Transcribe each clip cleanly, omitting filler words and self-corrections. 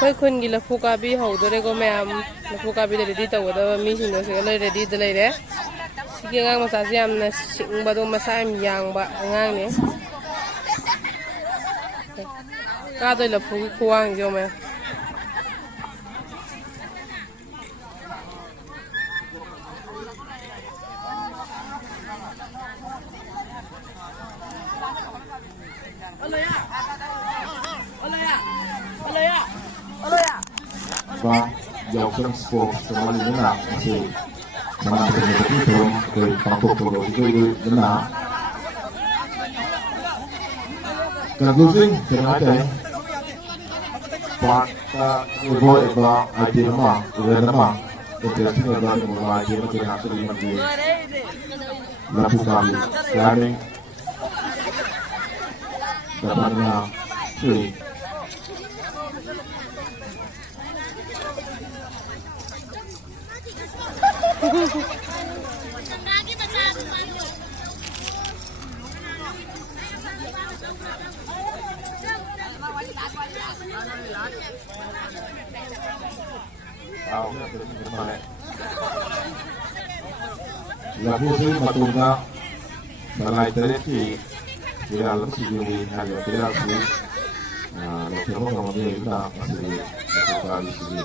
Koi kun gila fuka bi hau dore go ma'am la fuka bi ready ta wada mi sing do se le ready de le re sigi ngang masa siam na sing ba do masa am yang ba ngang ne ka do la fu kuang jo me và dầu sân sport selalu benar masih mana betul itu ke patok kalau itu benar conclusion ternyata pak boy ba IT nama nama interaksi dengan mulai dia mungkin hasil lima dia lakukan planning dapatnya free lagu sih matungga balai teresi di dalam sini hanya tidak sih lalu kalau dia kita masih lakukan di sini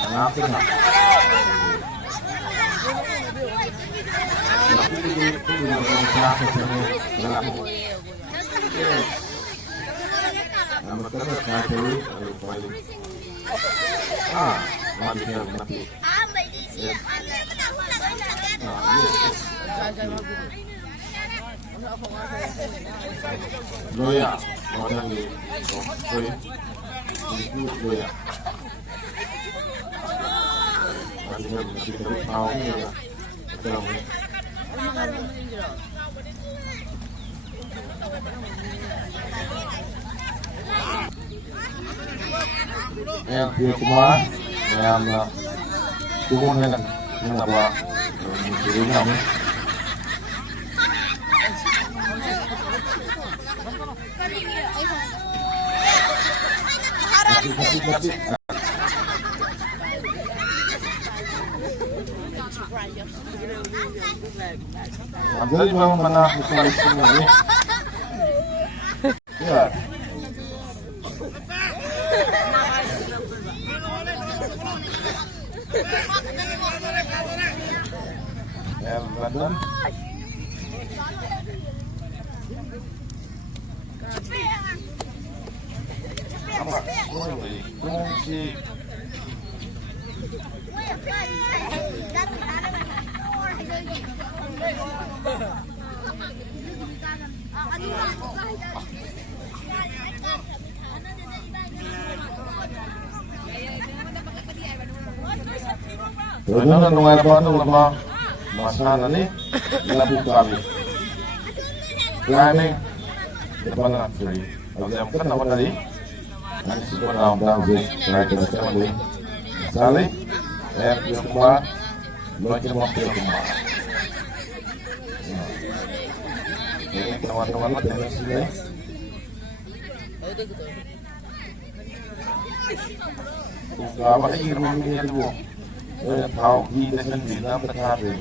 Kenapa nak? Loya, orang ni, loya. Em phía Kumar, em cũng nên là qua xử lý nào nhé. Ambil juga mana visualisasinya ini? Ya. London. Apa? Kunci. Tujuan pengakuan ulama masalah ini dilakukan planning depan nanti. Yang kenapa tadi? Nanti semua nama dah saya teruskan lagi. Misalnya, yang kedua, launching waktu yang kedua. Ini teman-teman dengan sini. Apa lagi rumahnya itu? Tahu di depan bina berkali.